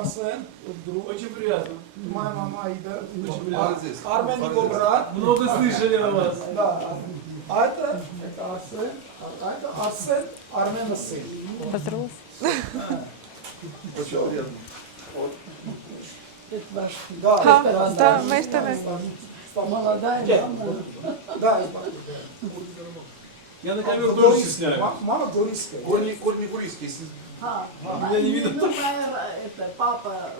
Арсен, друг. Очень приятно. Моя мама Аида. Очень приятно. Армен его брат. Много слышали о вас. Да. А это Арсен. А это Арсен, Армен сын. Поздравляю. Очень приятно. Это ваш. Да, Ха, это да, мы что мы. молодая мама. Да, Я на камеру тоже стесняюсь. Мама Гориская. Корни Гурийский. Меня не видно. Это папа,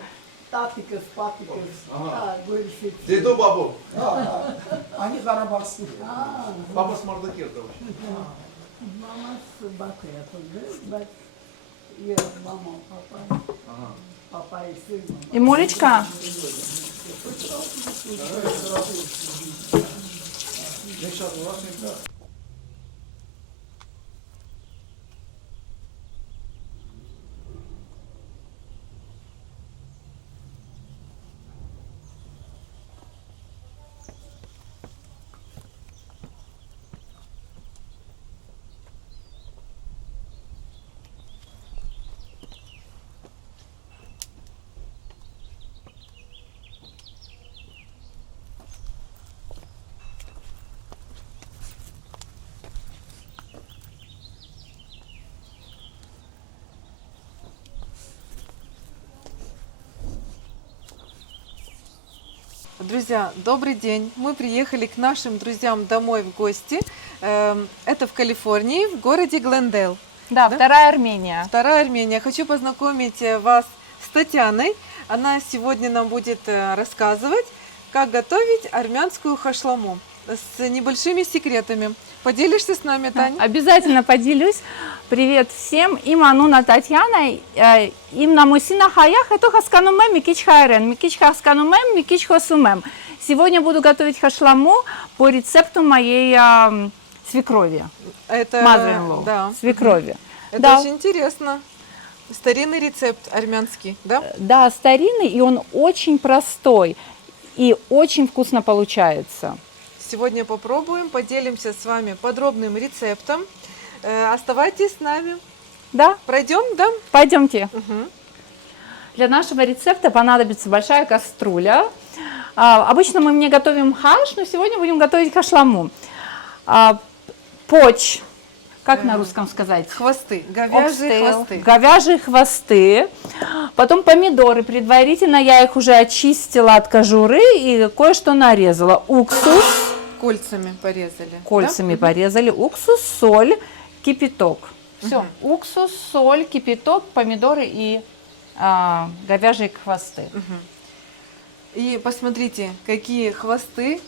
татикас, папикас, говорит, Дедо бабу. Они Карабахские. Папа с Мардакета. мама с Бакета, да? И мама, папа, папа и сын. И Молечка. Друзья, добрый день. Мы приехали к нашим друзьям домой в гости. Это в Калифорнии, в городе Глендейл. Да, Да? вторая Армения. Вторая Армения. Хочу познакомить вас с Татьяной. Она сегодня нам будет рассказывать, как готовить армянскую хашламу с небольшими секретами. Поделишься с нами, Таня? Обязательно поделюсь. Привет всем. Им Ануна Татьяна. Им на мусина хаях. Это хасканумем микич хайрен. Микич хасканумем микич хосумем. Сегодня буду готовить хашламу по рецепту моей свекрови. Это Mother-in-law. да. Свекрови. Это Да. очень интересно. Старинный рецепт армянский, да? Да, старинный, и он очень простой. И очень вкусно получается. Сегодня попробуем, поделимся с вами подробным рецептом. Оставайтесь с нами. Да, Пройдем, да? пойдемте. Мгм. Для нашего рецепта понадобится большая кастрюля. Обычно мы не готовим хаш, но сегодня будем готовить хашламу. Поч, как на русском сказать? Хвосты, говяжьи Oxtail, хвосты. говяжьи хвосты. Потом помидоры. Предварительно я их уже очистила от кожуры и кое-что нарезала. Уксус, Кольцами порезали. кольцами порезали. Уксус, соль, кипяток. Все. Мгм. Уксус, соль, кипяток, помидоры и говяжьи хвосты. Да? И посмотрите, какие хвосты,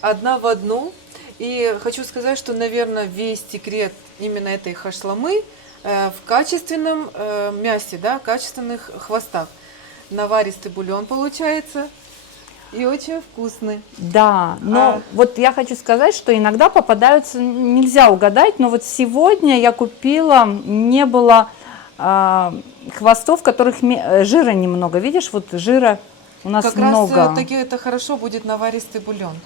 одна в одну. И хочу сказать, что, наверное, весь секрет именно этой хашламы в качественном мясе, да, качественных хвостах. Наваристый бульон получается и очень вкусный. Да, но вот я хочу сказать, что иногда попадаются, нельзя угадать, но вот сегодня я купила, не было хвостов, в которых жира немного. Видишь, вот жира у нас Как много. раз таки это хорошо будет наваристый бульон.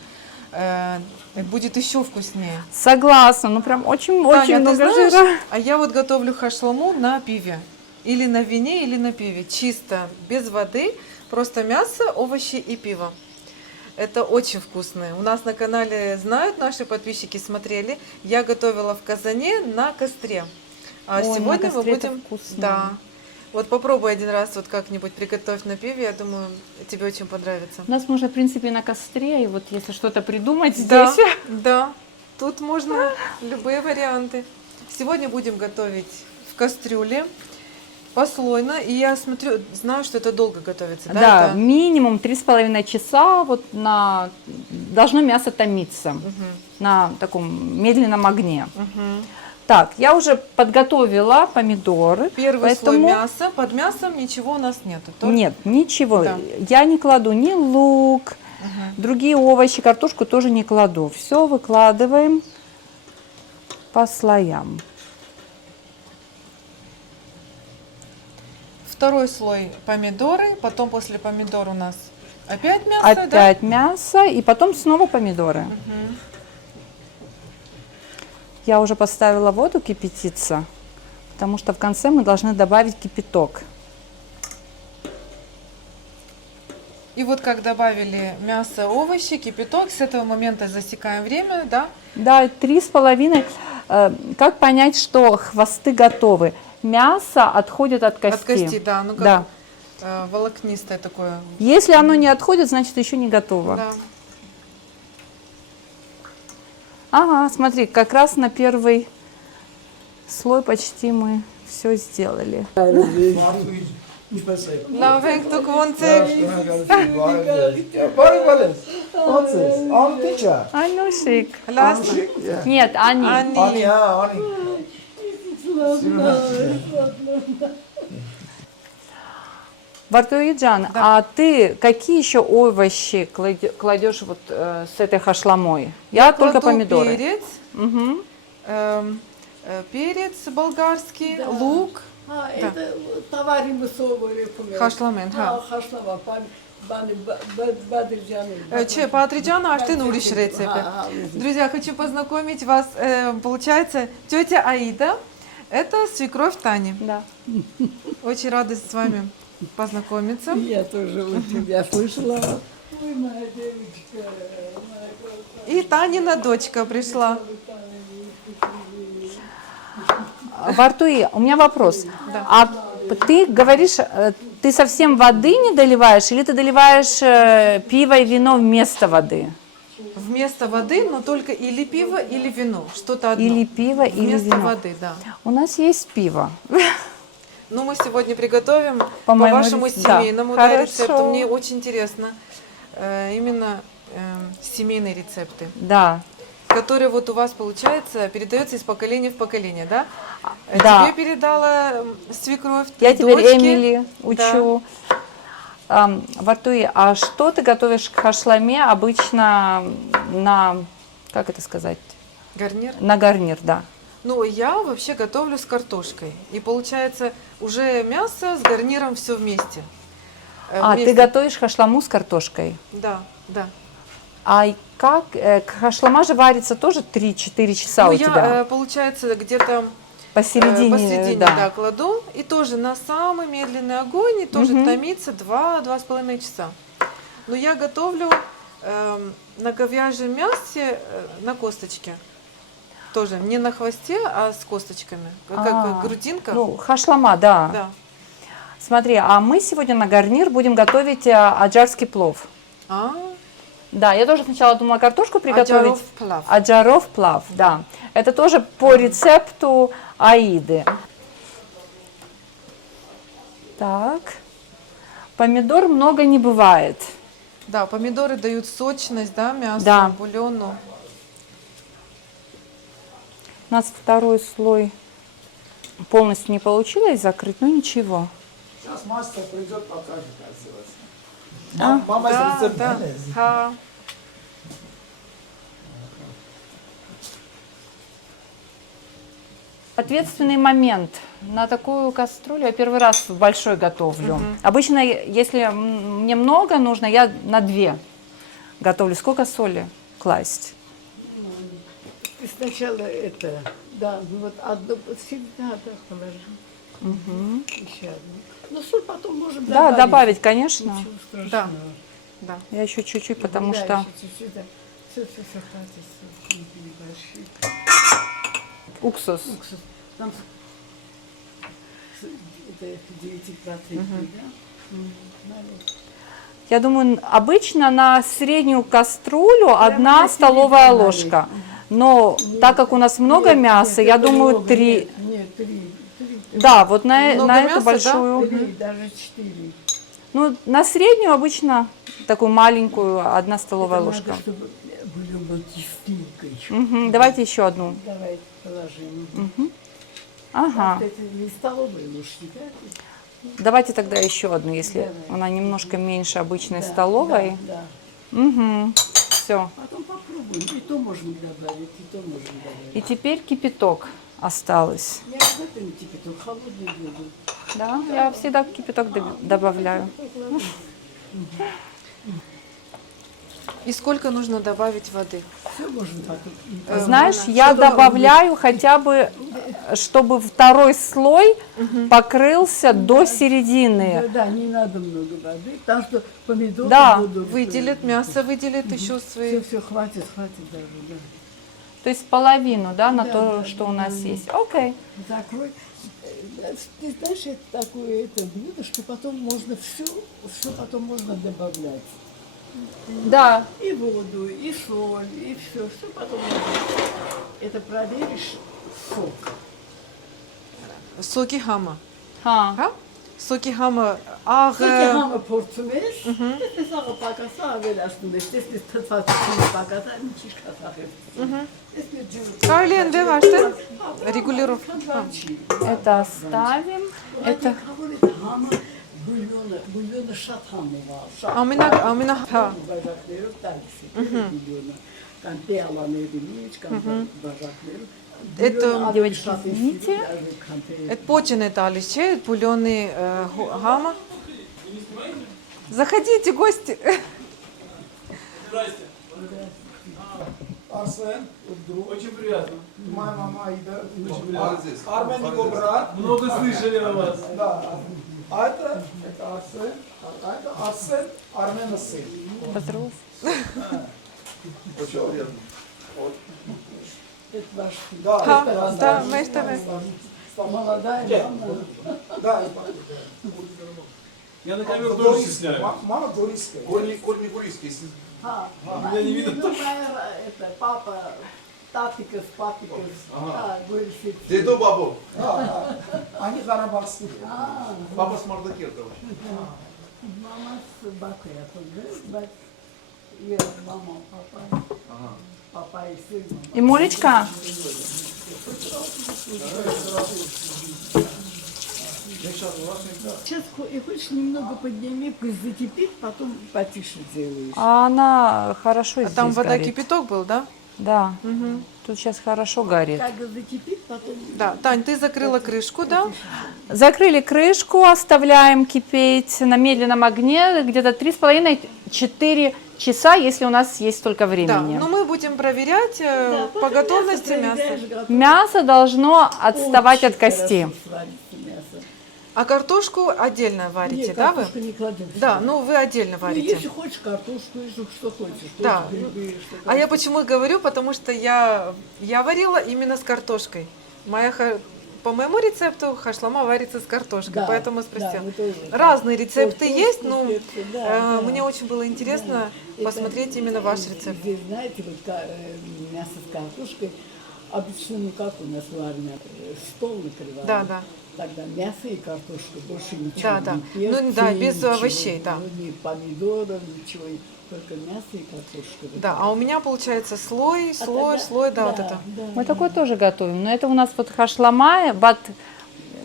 Будет еще вкуснее. Согласна, ну прям очень-очень Таня, ты много знаешь, жира. а я вот готовлю хашламу на пиве. Или на вине, или на пиве. Чисто, без воды, просто мясо, овощи и пиво. Это очень вкусно. У нас на канале знают, наши подписчики смотрели. Я готовила в казане на костре. А Ой, на сегодня мы костре это будем... вкусно. Да. Вот попробуй один раз вот как-нибудь приготовь на пиве. Я думаю, тебе очень понравится. У нас можно, в принципе, на костре, и вот если что-то придумать Да, здесь. да. Тут можно любые варианты. Сегодня будем готовить в кастрюле послойно. И я смотрю, знаю, что это долго готовится. Да, Да, это- минимум 3,5 часа вот должно мясо томиться Мгм, на таком медленном огне. мгм. Так, я уже подготовила помидоры. Первый слой поэтому мяса. Под мясом ничего у нас нету. только- нет, ничего. Да. Я не кладу ни лук, Мгм. другие овощи, картошку тоже не кладу. Все выкладываем по слоям. Второй слой помидоры. Потом после помидор у нас опять мясо. Да? Опять мясо и потом снова помидоры. Мгм. Я уже поставила воду кипятиться, потому что в конце мы должны добавить кипяток. И вот как добавили мясо, овощи, кипяток, с этого момента засекаем время, да? Да, 3,5. Как понять, что хвосты готовы? Мясо отходит от кости. От кости, да, ну как Да. волокнистое такое. Если оно не отходит, значит еще не готово. Да. Ага, смотри, как раз на первый слой почти мы все сделали. Навек тук вонцек. On teacher. Анюшик. Лясно. Нет, они. Они. Бартуиджан, а ты какие еще овощи кладешь вот с этой хашламой? Я только Кладу помидоры. Перец, Мгм. перец болгарский, Да. лук. Ha, Da. tavari mısır yapılıyor. Haşlamayın, ha. Haşlama. Ben badırcanı. Че, по Атриджану, аж ты нуришь рецепты. Друзья, хочу познакомить вас, получается, тетя Аида, это свекровь Тани. Да. Очень рада с вами познакомиться. Я тоже у тебя слышала. Ой, моя девочка. И Танина дочка пришла. Бартуи, у меня вопрос. Да. А ты говоришь, ты совсем воды не доливаешь, или ты доливаешь пиво и вино вместо воды? Вместо воды, но только или пиво, или вино. Что-то одно. Или пиво, или Вместо вино? воды, да. У нас есть пиво. Ну, мы сегодня приготовим по моему вашему рецепту. Да. семейному да, Хорошо. рецепту. Мне очень интересно именно семейные рецепты, Да. которые вот у вас, получается, передаются из поколения в поколение, да? Да. Тебе передала свекровь, Я ты теперь дочке. Эмили учу. Бартуи, а что ты готовишь к хашламе обычно на, как это сказать, Гарнир. на гарнир, да? Ну, я вообще готовлю с картошкой. И получается уже мясо с гарниром все вместе. А, ты готовишь хашламу с картошкой? Да, да. А как? Хашлама же варится тоже 3-4 часа Ну, у я, тебя? получается, где-то Посередине, да. да. кладу. И тоже на самый медленный огонь, и тоже томится 2-2,5 часа. Но я готовлю на говяжьем мясе на косточке. Тоже не на хвосте, а с косточками. Как грудинка. Ну, хашлама, да. Да. Смотри, а мы сегодня на гарнир будем готовить аджарский плов. А, Да, я тоже сначала думала картошку приготовить. аджаров плав. Аджаров плав, да. Это тоже по рецепту Аиды. Так. Помидор много не бывает. Да, помидоры дают сочность, да, мясу, Да. бульону. У нас второй слой полностью не получилось закрыть, но ничего. Сейчас мастер придет, покажет, как сделать. А? Мама Да, рецепт да. знает. Ха. Ответственный момент. На такую кастрюлю я первый раз большой готовлю. Обычно, если мне много нужно, я на 2 готовлю. Сколько соли класть? Ты сначала это, да, ну вот одну всегда да, положи. Еще одну. Ну, соль потом можем Да, добавить. добавить, конечно. Ничего страшного. Да. Да. Я еще чуть-чуть, потому Да, что... еще чуть-чуть, да. Все хватит, небольшие. Уксус. Уксус. Там это 9%, да? Я думаю, обычно на среднюю кастрюлю 1 столовая ложка. Но так как у нас много мяса, я думаю 3. Нет, 3. Да, вот на Много эту мяса, да? большую. 3, даже 4. Ну, на среднюю обычно такую маленькую 1 столовая ложка. Надо, чтобы была кислинка еще. Мгм, давайте еще одну. Давай положим. Ага. Это не столовые ложки, да? Давайте тогда еще одну, если Давай. она немножко меньше обычной Да, столовой. Да, да. Угу. Все. Потом попробуем. И то можно добавить, и то можно добавить. И теперь кипяток осталось. Не обязательно кипяток, холодный буду. Да, я всегда кипяток добавляю. И сколько нужно добавить воды? Все можно так. Знаешь, Мона, я что добавить? добавляю хотя бы, чтобы второй слой покрылся до середины. Да, не надо много воды, потому что помидоры Да, будут... Выделит, мясо выделит еще свои. Все, хватит даже, да. То есть половину, да, на Да, то, да, что у да, нас да. есть. Окей. Закрой. Ты знаешь, это такое блюдо, что потом можно все потом можно добавлять. Да. И воду, и соль, и все потом можно. Это проверишь сок. Соки хама. Ха. Соки хама. Ах, Kijk, gaan we portumees. Dit is al een pakket samen, als het is. Dit is het wat ik pakket en niet is Кайлен, де ваште? Регулировка. Это оставим. Это бульоны шатаны var. А у меня, ха. Bacakları tanesi. Bульоны. Канте alanı edilmiş, kanте bacakları. Это, девочки, извините. Это почене таличе, пуленый гамма. Заходите, гости. Здрасте. Арсен, друг. Очень приятно. Моя мама Аида. Молодец. Армен его брат. Много слышали о вас. Да. А это Арсен. А это Арсен, Армена сын. Поздоровался. Очень приятно. Это ваш. Да, Ха, это да, она. мы что мы. Молодая мама. Да, Я на камеру тоже стесняюсь. Мама туристская. Корни курийские. Меня не видно. Ну, это папа, татикас, папикас. Да, говорит, Дедо бабу. Да, они карабахские. Папа с Мардакертова. Мама с Бакуя, я мама, папа. Папа и сын. И Молечка, Сейчас и хочешь немного подними, пусть закипит, потом потише делаешь. а она хорошо А здесь там вода горит. кипяток был, да? Да. Тут сейчас хорошо горит. Как закипит, потом... Да. Тань, ты закрыла крышку, да? Закрыли крышку, оставляем кипеть на медленном огне где-то 3,5-4 часа, если у нас есть столько Да. времени. Но мы будем проверять Да, по потом готовности мяса. проверяешь, готово. Мясо должно отставать Очень от кости. хорошо сварится мясо. А картошку отдельно варите, Нет, да, вы? картошку не кладем. Да, ну вы отдельно Ну, варите. если хочешь картошку, если что хочешь. Да. хочешь грибы, что А я хочешь. почему и говорю, потому что я варила именно с картошкой. По моему рецепту хашлама варится с картошкой, Да, поэтому да, спросила. мы тоже так. Разные рецепты Картошку, есть, но перцы, да, да. мне очень было интересно Это, посмотреть именно ваш рецепт. Здесь, знаете, вот мясо с картошкой, обычно, ну как у нас варят, стол накрывают. Да, да. Тогда мясо и картошка, больше ничего. Да, да. Ни Ну, да, перца, без ничего, овощей, да. Ни помидоров, ничего. Только мясо и картошка. Да, а у меня получается слой, А слой, тогда- слой, да, вот это. Да. Мы такое тоже готовим, но это у нас вот хашлама,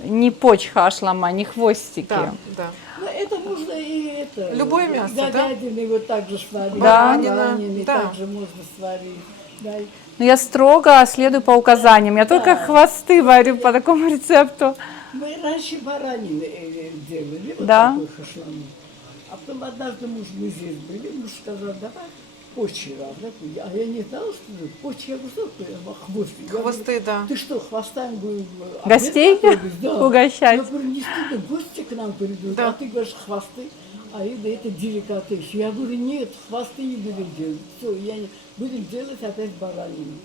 не поч хашлама, не хвостики. Да, да. Ну, это можно и это. Любое мясо, да? говядины вот так же сварить. Баранина, Баранины да. также можно сварить. Да. Но я строго следую по указаниям. Я только Да. хвосты варю по такому рецепту. Мы раньше баранины делали, вот Да. такой хашламу. А потом однажды муж, мы здесь были, муж сказал, давай почки равно. А я не знала, что это почки. Я говорю, что такое? Хвосты. Я говорю, Хвосты, да. ты что, хвостами будем Гостей обед готовить? Да. угощать. Я говорю, не стыдно, гости к нам придут, Да. а ты говоришь хвосты. А это деликатес. Я говорю, нет, хвосты не будем делать. Все, будем делать опять баранину.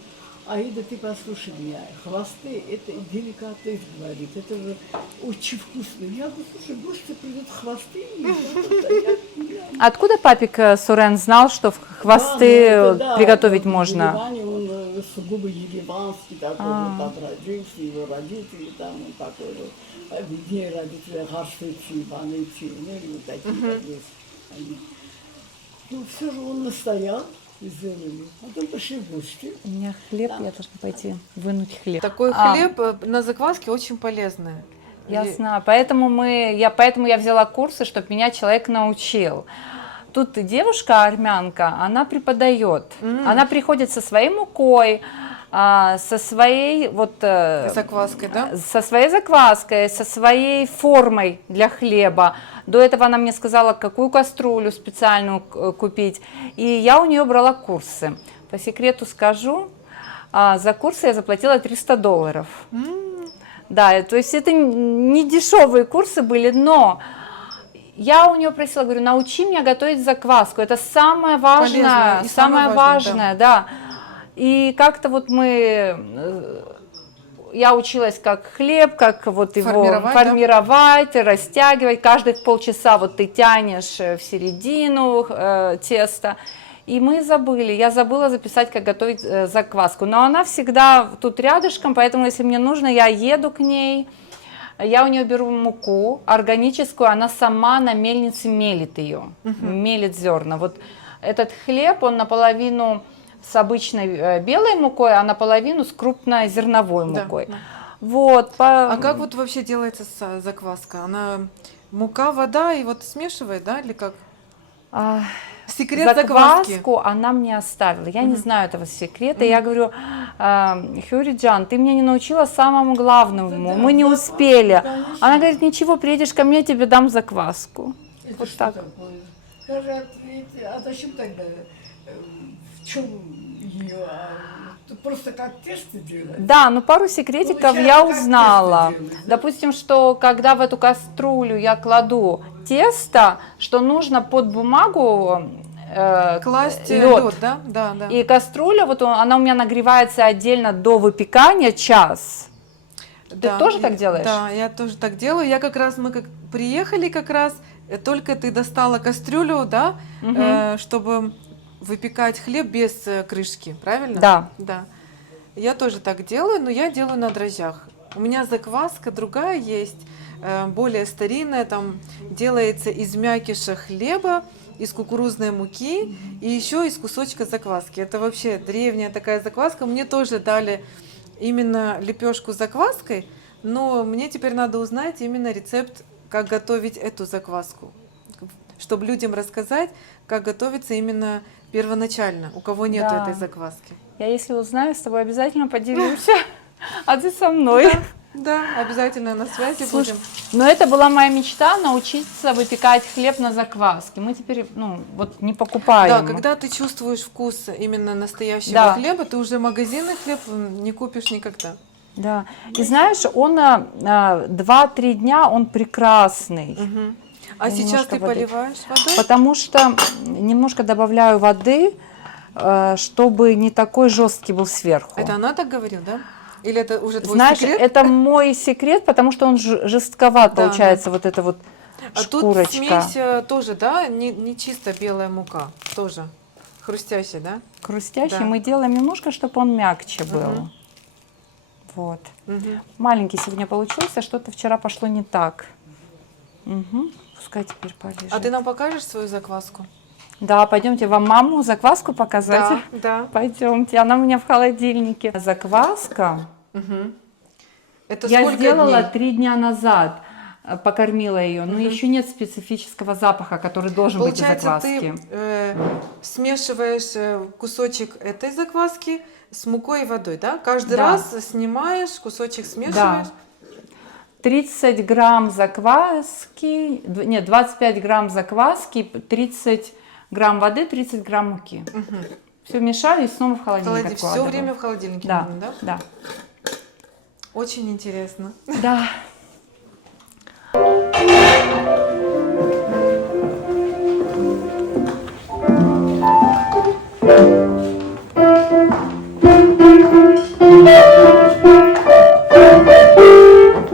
Аида, ты послушай меня, хвосты – это деликатес, говорит, это же очень вкусно. Я говорю, слушай, гости придут хвосты, Откуда папик Сурен знал, что хвосты приготовить можно? В Ереване он сугубо ереванский такой, вот так родился, его родители там, он такой вот, виднее родители Гаршвицы, Ивановичи, ну и вот такие есть они. Ну, все же он настоял, и сделали. А потом пришли гости. У меня хлеб, я должна пойти вынуть хлеб. Такой хлеб на закваске очень полезный. Я знаю, поэтому я взяла курсы, чтобы меня человек научил. Тут девушка армянка, она преподает, она приходит со своей мукой, со своей Закваской, да? со своей закваской, со своей формой для хлеба. До этого она мне сказала, какую кастрюлю специальную купить. И я у нее брала курсы. По секрету скажу, за курсы я заплатила $300. Да, то есть это не дешевые курсы были, но я у нее просила, говорю, научи меня готовить закваску. Это самое важное, Полезно и самое важное, да. И как-то вот я училась как хлеб, как вот его формировать, растягивать. Каждые полчаса вот ты тянешь в середину теста. И мы забыли, я забыла записать, как готовить закваску. Но она всегда тут рядышком, поэтому если мне нужно, я еду к ней. Я у нее беру муку органическую, она сама на мельнице мелит ее, мелит зерна. Вот этот хлеб, он наполовину с обычной белой мукой, а наполовину с крупнозерновой мукой. Да. Вот. А как вот вообще делается закваска? Она мука, вода и вот смешивает, да, или как? Секрет закваски. Закваску она мне оставила. Я не знаю этого секрета. Я говорю, Хюриджан, ты меня не научила самому главному. Мы не успели. Она говорит, ничего, приедешь ко мне, я тебе дам закваску. Это Вот что так. такое? Скажи, а зачем тогда? В чем ее? Просто как тесто делать? Да, но пару секретиков Получается, я как узнала. тесто делать, да? Допустим, что когда в эту кастрюлю я кладу тесто, что нужно под бумагу Класть лед. лед, да? Да, да. И кастрюля, вот она у меня нагревается отдельно до выпекания час. Ты тоже так делаешь? Да, я тоже так делаю. Я как раз, мы как приехали как раз, только ты достала кастрюлю, да, чтобы выпекать хлеб без крышки, правильно? Да. Да. Я тоже так делаю, но я делаю на дрожжах. У меня закваска другая есть, более старинная, там делается из мякиша хлеба, из кукурузной муки и еще из кусочка закваски. Это вообще древняя такая закваска. Мне тоже дали именно лепешку с закваской, но мне теперь надо узнать именно рецепт, как готовить эту закваску, чтобы людям рассказать, как готовится именно первоначально, у кого нет Да. этой закваски. Я если узнаю, с тобой обязательно поделюсь. А ты со мной. Да, обязательно на связи Слушай, будем. но это была моя мечта, научиться выпекать хлеб на закваске. Мы теперь, вот не покупаем. Да, когда ты чувствуешь вкус именно настоящего хлеба, ты уже магазинный хлеб не купишь никогда. Да. И знаешь, он 2-3 дня, он прекрасный. А Я сейчас немножко ты воды. поливаешь водой? Потому что немножко добавляю воды, чтобы не такой жесткий был сверху. Это она так говорила, да? Или это уже твой Знаешь, секрет? это мой секрет, потому что он жестковат, Да, получается, вот эта вот А шкурочка. тут смесь тоже, да? Не чисто белая мука, тоже хрустящая, да? Хрустящий. Да. Мы делаем немножко, чтобы он мягче был. Вот. Маленький сегодня получился, что-то вчера пошло не так. Пускай теперь полежит. А ты нам покажешь свою закваску? Да, пойдемте вам маму закваску показать. Да. Пойдемте, она у меня в холодильнике. Закваска Это я сколько сделала дней? 3 дня назад, покормила ее, но еще нет специфического запаха, который должен быть у Получается, закваски. ты смешиваешь кусочек этой закваски с мукой и водой, да? Каждый Да. раз снимаешь, кусочек смешиваешь. 30 грамм закваски, нет, 25 грамм закваски, 30 грамм воды, 30 грамм муки. Все мешаю и снова в холодильник Все откладываю. время в холодильнике, Да, нужно, да? да. Очень интересно. Да.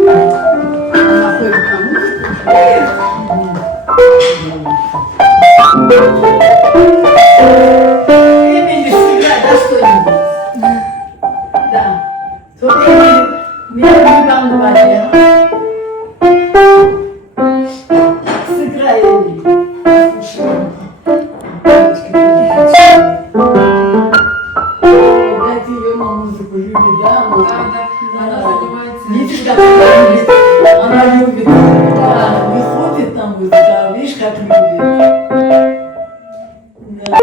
Она ходит кому? Эмили, сыграй, да, что-нибудь? Да. Вот Эмили, меня не волновали. Сыграй, Эмили. Слушай. Дайте ее на музыку любит, да? Она занимается. Не всегда любит. Она любит. Да, выходит там музыка, видишь, как любит. Да.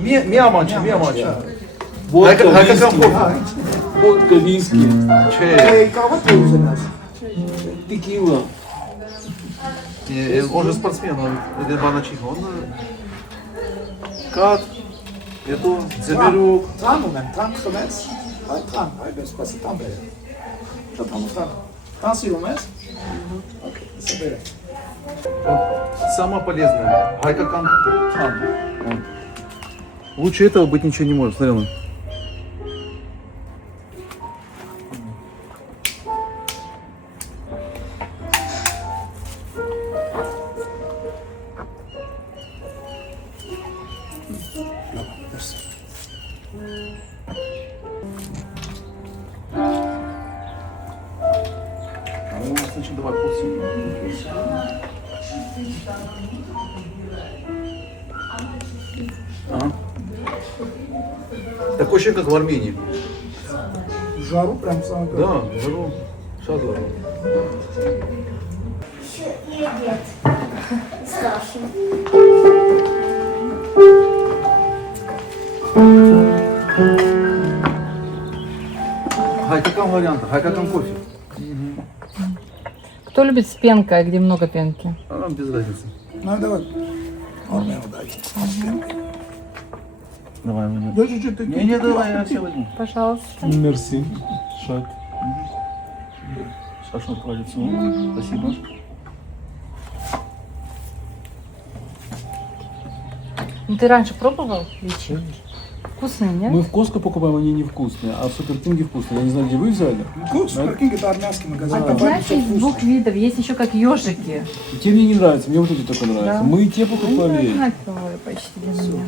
Миаманча, миаманча. Водка, Хайка виски. комфорт. Водка, виски. Че, Kahve koyuyoruz en az. Текила. он же спортсмен, он один баначих. Он кат, эту, Замирюк. Tran moment, tran gewenst. Hij tran, hij best pas het aan bij. Dat allemaal tran. Tran zie je mes? Oké, dat is weer. Самое полезное. Хайка комфорт. Лучше этого быть ничего не может. Смотри, он. Значит, давай полсекунды. Ага. Такое ощущение, как в Армении. В жару прям самое. Да, жару. Шаду. Хайкакам вариант, хайкакам кофе. Кто любит с пенкой, где много пенки? А нам без разницы. Nou, давай. Армия удай. Давай, Ваня. Да, чуть-чуть. Не, давай, я все возьму. Пожалуйста. Мерси. Шат. Шашок по лицу. Спасибо. Ну, ты раньше пробовал личи? Вкусные, нет? Мы в Коско покупаем, они невкусные, а в Супертинге вкусные. Я не знаю, где вы взяли. Goed, Superking, het armянский магазин. А ты знаешь, есть двух видов, есть еще как ежики. И те мне не нравятся, мне вот эти только нравятся. Да. Мы и те Они покупали. одинаковые почти для меня.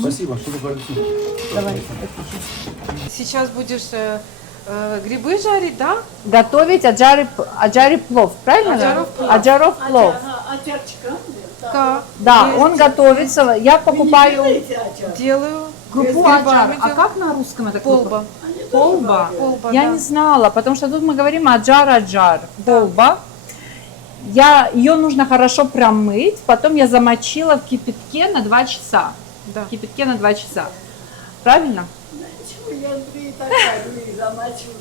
Спасибо, что по лицу. Давай. Сейчас будешь грибы жарить, да? Готовить аджари плов, правильно? Аджаров плов. Аджаров плов. Как? Да, он готовится. Я покупаю Делаю. крупу С грибами аджар. А делаю. как на русском это? Полба. Полба? Полба, Я да. не знала, потому что тут мы говорим аджар. Полба. Ее нужно хорошо промыть, потом я замочила в кипятке на 2 часа. Да. В кипятке на 2 часа. Правильно? Я и так замачиваю.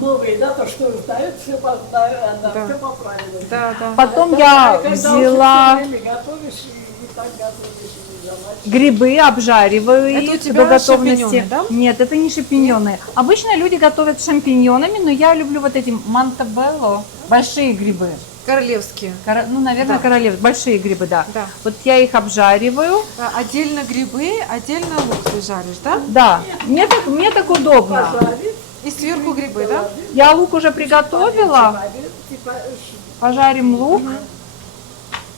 Новые, да, то, что знают, все поставила, она Да. все поправила. Да, да. Потом я Когда взяла уже всё время готовишь, и так готовишь, и замачиваешь. грибы, обжариваю Это их у тебя до готовности. шампиньоны, да? Нет, это не шампиньоны. Обычно люди готовят с шампиньонами, но я люблю вот эти монтебелло, большие грибы. Королевские. Ну, наверное, Да. королев, большие грибы, да. Да. Вот я их обжариваю. Отдельно грибы, отдельно лук ты жаришь, да? Да, мне так удобно. Пожарить, И сверху грибы, да? Я лук уже приготовила. пожарить, типа, Пожарим лук.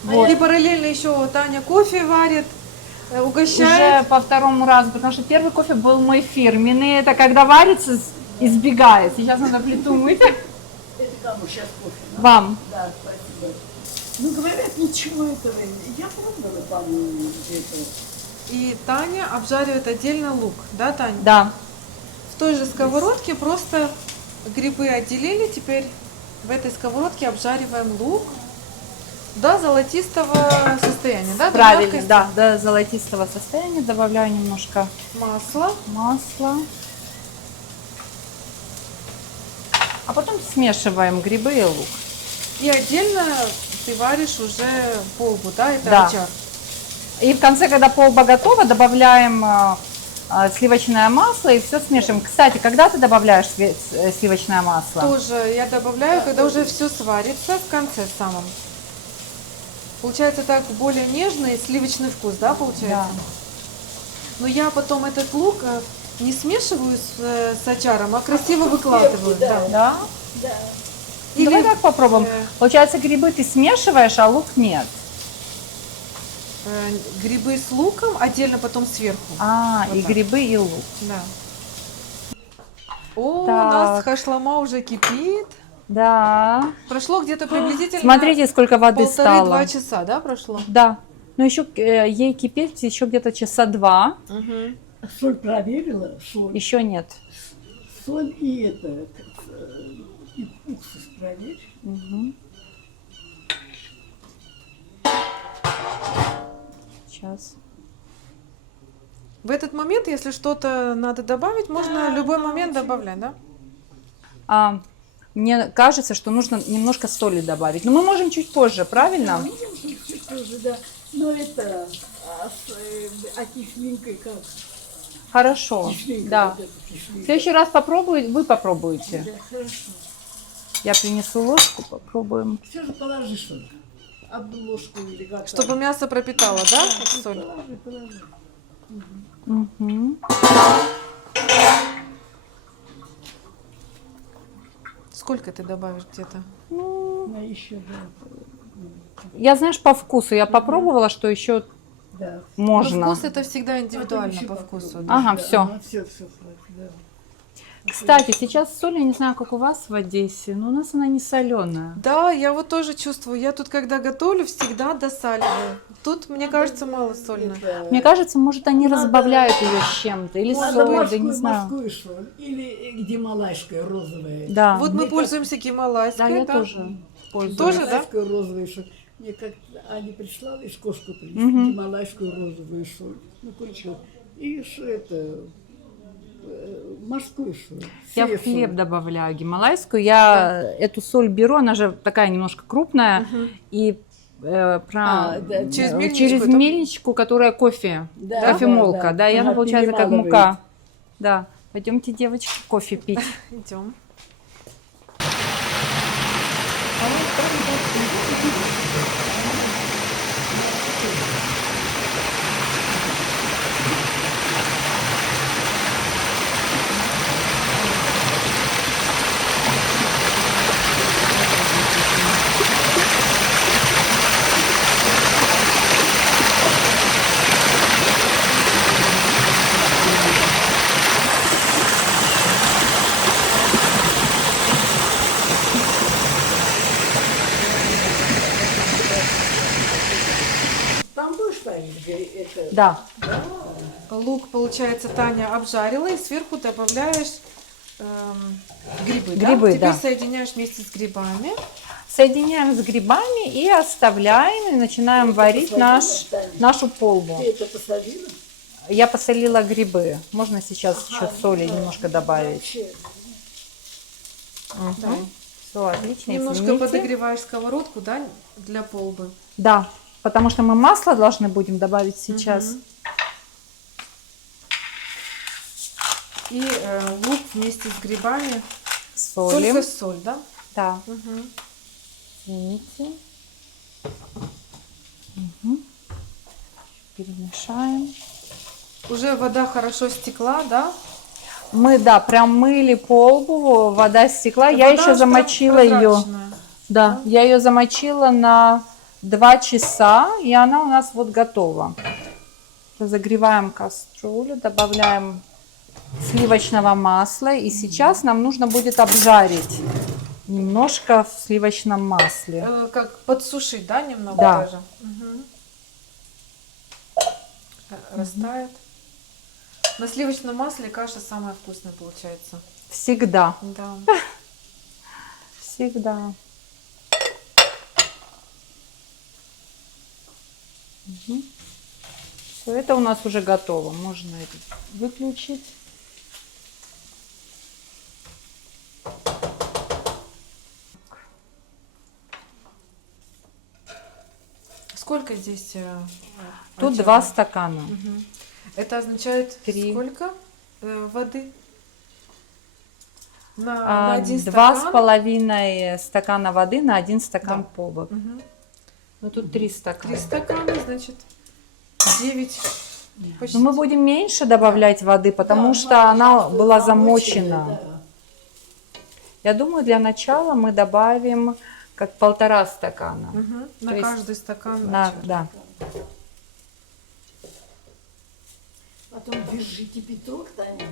Вот. И параллельно еще Таня кофе варит, Уже угощает. по второму разу, потому что первый кофе был мой фирменный. Это когда варится, избегает. Сейчас надо плиту мыть. это кому сейчас кофе? Вам. Да, спасибо. Ну, говорят, ничего этого. Я пробовала, по-моему, где-то. И Таня обжаривает отдельно лук, да, Таня? Да. В той же сковородке просто грибы отделили, теперь в этой сковородке обжариваем лук до золотистого состояния, да? До Правильно, мягкости. да. До золотистого состояния добавляю немножко Масло. масла. А потом смешиваем грибы и лук. И отдельно ты варишь уже полбу, да? Это Да. аджар. И в конце, когда полба готова, добавляем сливочное масло и все смешиваем. Кстати, когда ты добавляешь сливочное масло? Тоже я добавляю, когда уже все сварится в конце самом. Получается так более нежный сливочный вкус, да, получается? Да. Но я потом этот лук не смешиваю с аджаром, а красиво выкладываю. Да. Да? Да. Или, Давай так попробуем. Получается, грибы ты смешиваешь, а лук нет. Грибы с луком, отдельно потом сверху. А, Вот и так. грибы, и лук. Да. О, у Так. нас хашлама уже кипит. Да. Прошло где-то приблизительно Смотрите, сколько воды стало. 1,5-2 часа, да, прошло? Да. Но еще ей кипеть еще где-то часа 2. Мгм. Соль проверила? Соль. Еще нет. Соль и это, и уксус проверь. Мгм. сейчас. В этот момент, если что-то надо добавить, можно любой момент добавлять, да? Мне кажется, что нужно немножко соли добавить. Но мы можем чуть позже, правильно? Чуть позже, да. Но это а кислинкой как? Хорошо, Кислинка, да. вот эта В кислинка. следующий раз попробуйте, вы попробуете. Да, хорошо. Я принесу ложку, попробуем. Все же положи соль. Одну ложку или как. Чтобы мясо пропитало, да, соль? Положи. Мгм. Сколько ты добавишь где-то? На еще, да. Я, знаешь, по вкусу. Я попробовала, что еще Да. можно. Ну, вкус это всегда индивидуально Потом по еще вкусу. попробуй. Да. Ага, все. Все, хватит, да. Кстати, сейчас соль, я не знаю, как у вас в Одессе, но у нас она не соленая. Да, я вот тоже чувствую. Я тут, когда готовлю, всегда досаливаю. Тут, мне кажется, мало сольно. Это- Мне кажется, может, они Надо- разбавляют ее с чем-то. Или Надо соль, да морскую, не знаю. морскую соль. Или гималайская розовая. Да. Вот мы Мне пользуемся Да, гималайской, я да? тоже пользуюсь. Тоже, да? Гималайскую розовую соль. Мне как Аня прислала из Кошку принесла Мгм. гималайскую розовую соль. Ну, короче, и что это? Морскую соль. Я Сея в хлеб соль. добавляю гималайскую. Я эту соль беру, она же такая немножко крупная. И Да, Через через мельничку, да? мельничку, которая кофе, Да, кофемолка, да, и она Она получается как перемалывает. мука. Да. Пойдемте, девочки, кофе пить. Идем. Там будешь ставить, где это? Да. Лук, получается, Таня обжарила, и сверху добавляешь грибы, да? Грибы, Теперь да. соединяешь вместе с грибами. Соединяем с грибами и оставляем, и начинаем варить нашу полбу. Ты это посолила? Я посолила грибы. Можно сейчас еще соли немножко добавить. Вообще. Да. Все, отлично. Немножко извините. подогреваешь сковородку, да, для полбы. Да, потому что мы масло должны будем добавить сейчас. Мгм. И лук вместе с грибами. Солим. Только соль, да? Да, Мгм. извините. Мгм. Перемешаем. Уже вода хорошо стекла, да? Мы, да, прям мыли полбу, вода стекла. Я Вода еще аж замочила ее. прозрачная. Да, я ее замочила на 2 часа, и она у нас вот готова. Разогреваем кастрюлю, добавляем сливочного масла, и сейчас нам нужно будет обжарить немножко в сливочном масле. Как подсушить, да, немного Да. даже? Мгм. Растает. На сливочном масле каша самая вкусная получается. Всегда, Да. всегда. Все, это у нас уже готово. Можно это выключить. Сколько здесь? Тут отчета? 2 стакана. Мгм. Это означает 3. сколько воды? На один 2,5 стакана воды на 1 стакан Да. полбы. Мгм. Ну тут 3 стакана. 3 стакана, значит 9. Почти. Но мы будем меньше добавлять воды, потому что она была замочена. Я думаю, для начала мы добавим как 1,5 стакана. Мгм. На То есть каждый стакан. На, отчет. да. Потом держи кипяток, Таня.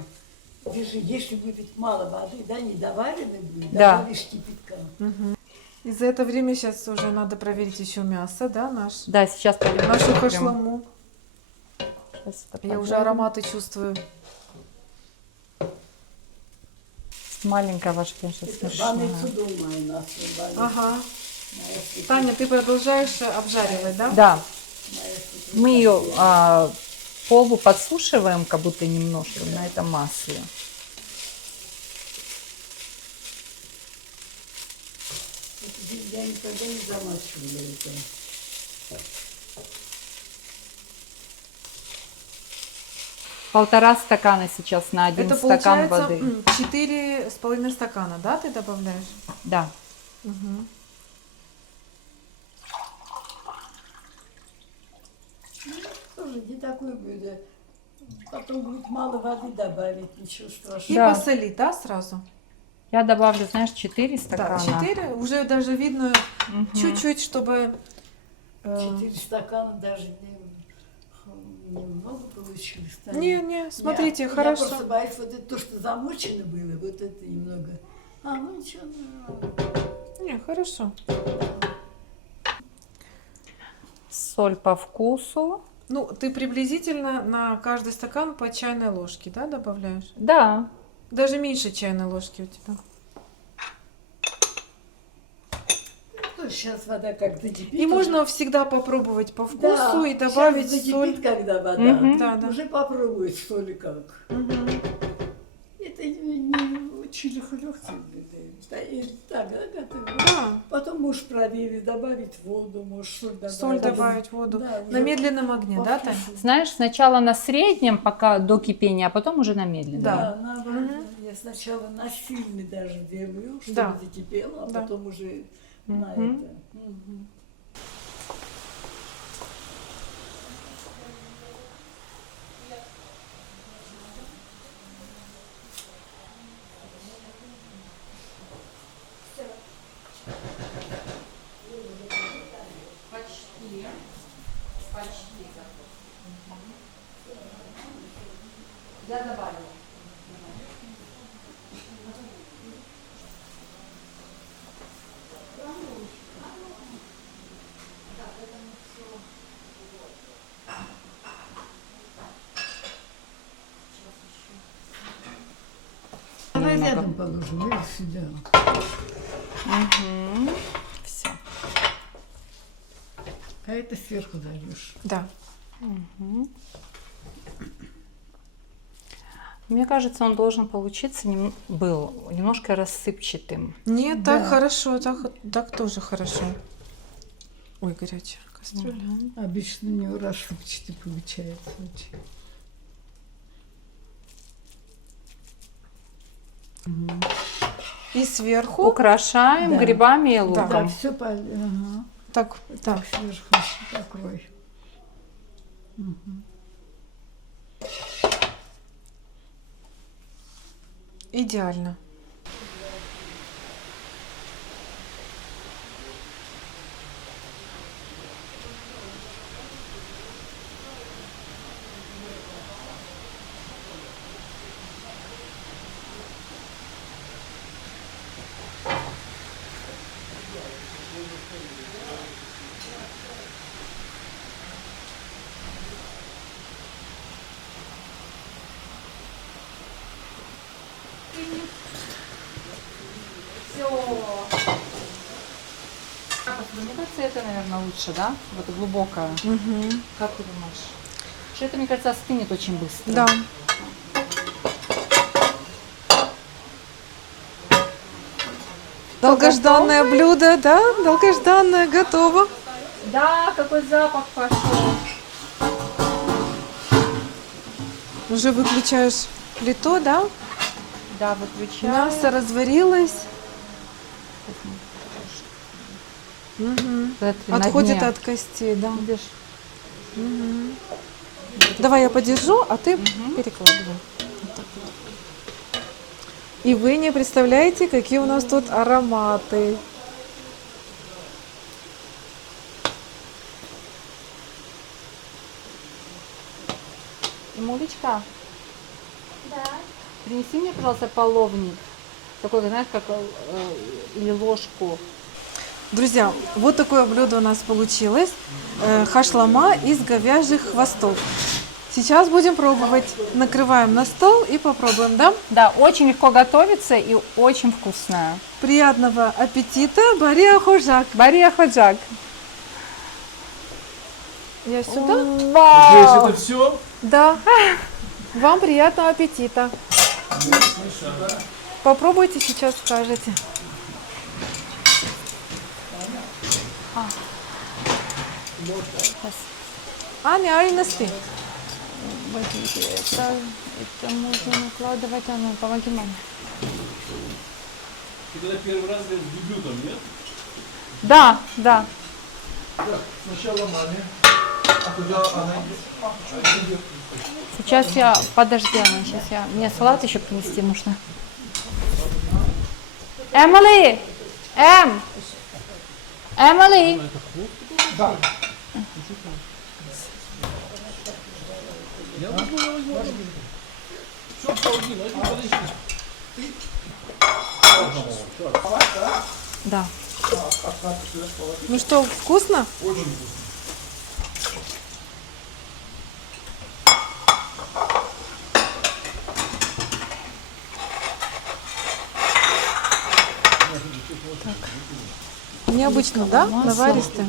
Держи, если будет мало воды, да, не доваренный будет, Да. добавишь кипятка. И за это время сейчас уже надо проверить еще мясо, да, Да, сейчас пойдем. нашу посмотрим. хашламу. Сейчас это Я уже пожарим. ароматы чувствую. Маленькая ваша, конечно, Это смешная. баницу дома у нас. Ага. Таня, ты продолжаешь обжаривать, да? Да. Мы ее полу подсушиваем, как будто немножко на этом масле. Я никогда не замачивала это. Полтора стакана сейчас на один Это стакан получается воды. 4,5 стакана, да, ты добавляешь? Да. Тоже не такое будет. Потом будет мало воды добавить, ничего страшного. И Да. посолить, да, сразу? Я добавлю, знаешь, 4 Да, стакана. 4. Уже даже видно чуть-чуть, чтобы... 4 стакана даже немного получилось. да? Не, смотрите, Я хорошо. просто боюсь, вот это то, что замочено было, вот это немного. Ну ничего. Не, хорошо. Соль по вкусу. Ну, ты приблизительно на каждый стакан по чайной ложке, да, добавляешь? Да. Даже меньше чайной ложки у тебя. Ну, сейчас вода как-то кипит. И уже. можно всегда попробовать по вкусу Да, и добавить сейчас соль. закипит, когда вода. Мгм. Да, да. Уже попробовать соль как. Мгм. Это не очень легкий. Да, и так, да, готовить. Да, Потом можешь проверить, добавить воду, можешь соль добавить. соль добавить, воду. Да, На уже медленном огне, по да, Тань? вкусу. Знаешь, сначала на среднем, пока до кипения, а потом уже на медленном. Да. Да, наоборот, я сначала на сильный даже делаю, чтобы Да. закипело, а Да. потом уже на это. Мгм. Я добавила. Давай рядом положим, или сюда. Все. А это сверху даешь. Да. Мне кажется, он должен получиться был немножко рассыпчатым. Нет, Да. так хорошо, так тоже хорошо. Ой, горячая кастрюля. Обычно у него рассыпчатый получается очень. И сверху, Украшаем Да. грибами и Да, луком. все по... Ага. так, да. Так, сверху такой. Идеально. Мне кажется, это, наверное, лучше, да? Вот глубокое. Как ты думаешь? Что это, мне кажется, остынет очень быстро. Да. Долгожданное блюдо, да? Долгожданное, готово. Да, какой запах пошел. Уже выключаешь плиту, да? Да, выключаю. Мясо разварилось. Мгм. Вот это на Отходит дне. от костей, да. Видишь? Давай я подержу, а ты перекладывай. Вот так вот. И вы не представляете, какие у нас тут ароматы. Мулечка? Да. Принеси мне, пожалуйста, половник. Такой, знаешь, как или ложку. Друзья, вот такое блюдо у нас получилось. Хашлама из говяжьих хвостов. Сейчас будем пробовать. Накрываем на стол и попробуем, да? Да, очень легко готовится и очень вкусная. Приятного аппетита, Бария Хожак. Бария Ходжак. Я сюда? Надеюсь, это все? Да. Вам приятного аппетита. Попробуйте, сейчас скажете. Аня, айнасты. Это можно накладывать, а ну, помоги маме. Ты когда первый раз с дебютом, нет? Да, да. Сначала маме, а куда она идет? Сейчас я, подожди, Анна, мне салат еще принести нужно. Эмили! Эмили! Да. Все, Паулина, возьми, подожди. Да. Ну что, вкусно? Так. Необычно, да? Наваристый.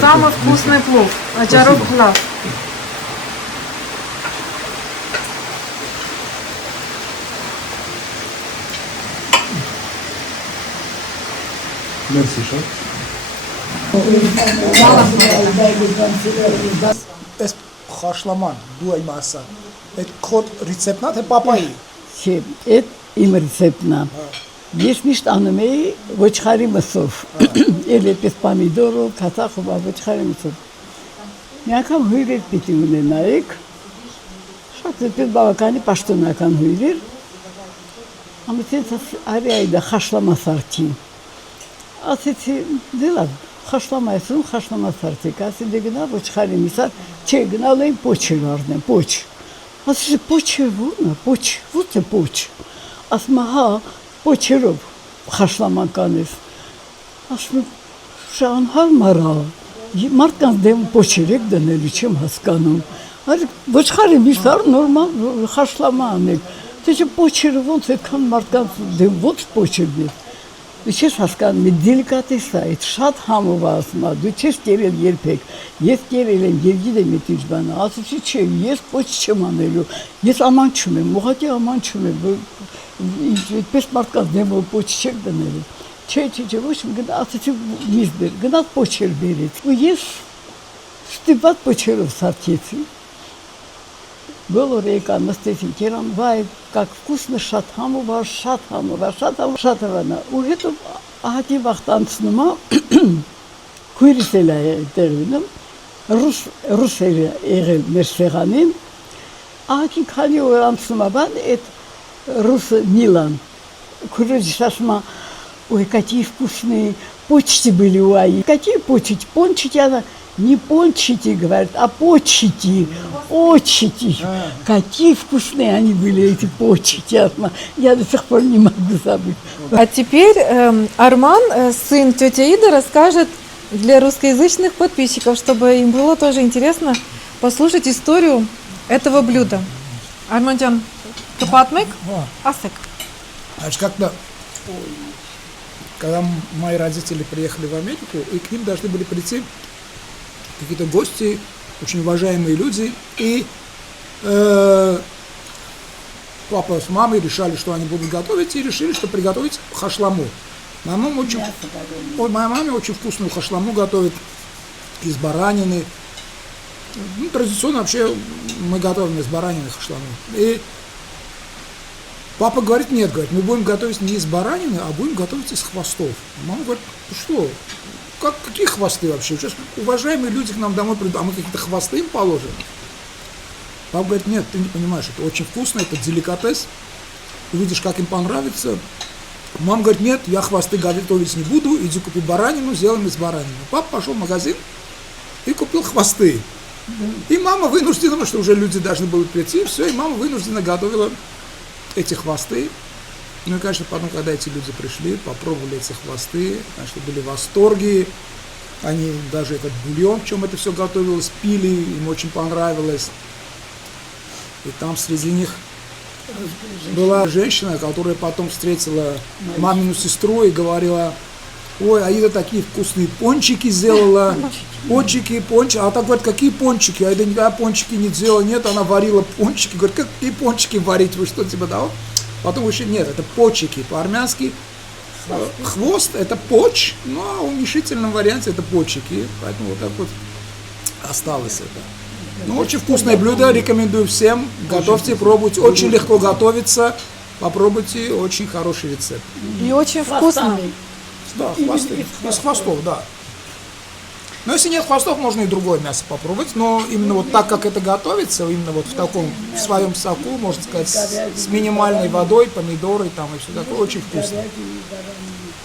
Самый вкусный плов. Аджаров плов. Merci, шеф. Es haşlaman, dua masa. Et kod retseptna te papai. Это им рецептна. Есть нечто аномей, вочхари масов. Или без помидоров, катахов, вочхари масов. Някам хүйрер пити уленаек. Шатыр пет бабакани паштунакан хүйрер. Амитенцас ариайда хаşlamasarti. Aseti dela haşlamayasın, haşlamasarti. Kasi degina vочхари misar, çegina alayım poçilarne, poç. Aseti poçi vurna, poç, vurte poç. Asmaha poçirov haşlamakanız. Asma şanhal mara. Martkan dem poçirek de ne biçim haskanım. Hani vочхари misar normal haşlamanek. Tece poçirov se kan martkan dem vot poçirbi. Դուք հասկանում եք դելիկատեսա այդ շատ համովասում է դու չես կերել երբեք ես կերել եմ եւ գիտեմ այդ ինչ բան ասեցի չէ ես ոչ չեմ անելու ես աման չունեմ ուղղակի աման չունեմ այդպես մարդկանց դեմ որ ոչ չեք դնելու չէ ոչ գնա ասեցի միս բեր գնաց փոչեր բերեց ու ես ստիպված փոչերով սարքեցի Բոլորը եկան նստեցին, կերան, վայ, как вкусно, շատ համովար, շատ հավանա։ Ու հետո ահագի վաղտ անցնում է, քույրս էլ է տեղինում, ռուս էր եղել մեր սեղանին, ահագի քանի օր անցնում է բան, այդ ռուսը Միլան, քույրս ասում է, ой, какие вкусные почти были у Аи. Какие почти? Пончики она... Не пончики, говорят, а почти, очити. Какие вкусные они были, эти почти. Я до сих пор не могу забыть. А теперь Арман, сын тети Иды, расскажет для русскоязычных подписчиков, чтобы им было тоже интересно послушать историю этого блюда. Арманджан, капатмек, асек. Значит, когда мои родители приехали в Америку, и к ним должны были прийти какие-то гости, очень уважаемые люди, и папа с мамой решали, что они будут готовить, и решили, что приготовить хашламу. Моя мама очень вкусную хашламу готовит из баранины. Ну, традиционно вообще мы готовим из баранины хашламу. И папа говорит, нет, говорит, мы будем готовить не из баранины, а будем готовить из хвостов. Мама говорит, ну что? Какие хвосты вообще? Сейчас уважаемые люди к нам домой придут, а мы какие-то хвосты им положим. Папа говорит, нет, ты не понимаешь, это очень вкусно, это деликатес. Ты видишь, как им понравится. Мама говорит, нет, я хвосты готовить не буду, иди купи баранину, сделаем из баранины. Папа пошел в магазин и купил хвосты. И мама вынуждена, потому что уже люди должны были прийти, все, и мама вынуждена готовила эти хвосты. Ну и, конечно, потом, когда эти люди пришли, попробовали эти хвосты, конечно, были в восторге. Они даже этот бульон, в чем это все готовилось, пили, им очень понравилось. И там среди них была женщина, которая потом встретила мамину сестру и говорила: ой, Аида такие вкусные пончики сделала. Пончики. А так говорит, какие пончики? Аида никогда пончики не делала. Нет, она варила пончики. Говорит, какие пончики варить? Вы что, тебе дал? Потом еще нет, это почки. По-армянски хвост это поч, ну а в уменьшительном варианте это почки. Поэтому вот так вот осталось это. Ну, очень вкусное блюдо, рекомендую всем. Готовьте, пробуйте. Очень легко готовится. Попробуйте, очень хороший рецепт. И очень вкусно. Хвостами. Да, хвосты. Без хвостов, да. Но если нет хвостов, можно и другое мясо попробовать. Но именно вот так, как это готовится, именно вот в таком, в своем соку, можно сказать, с минимальной водой, помидоры там и все такое, очень вкусно.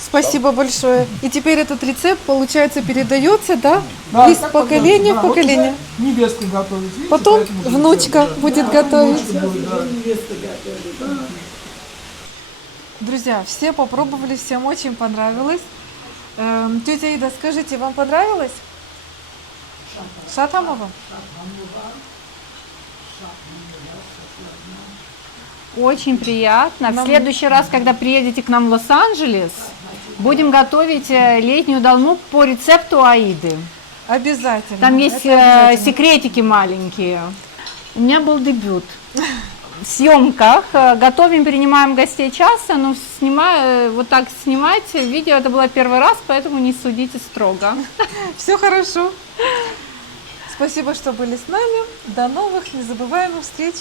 Спасибо большое. И теперь этот рецепт, получается, передается, да? Да, Из так поколения в вот поколение. уже невестка готовит. Видите, Потом поэтому внучка рецепт, да. будет Да, готовить. внучка будет, да. Друзья, все попробовали, всем очень понравилось. Тетя Ида, скажите, вам понравилось? Шатамова? Очень приятно. В следующий раз, когда приедете к нам в Лос-Анджелес, будем готовить летнюю долму по рецепту Аиды. Обязательно. Там есть Это обязательно. секретики маленькие. У меня был дебют в съемках. Готовим, принимаем гостей часто, но вот так снимать видео, это было первый раз, поэтому не судите строго. Все хорошо. Спасибо, что были с нами. До новых незабываемых встреч.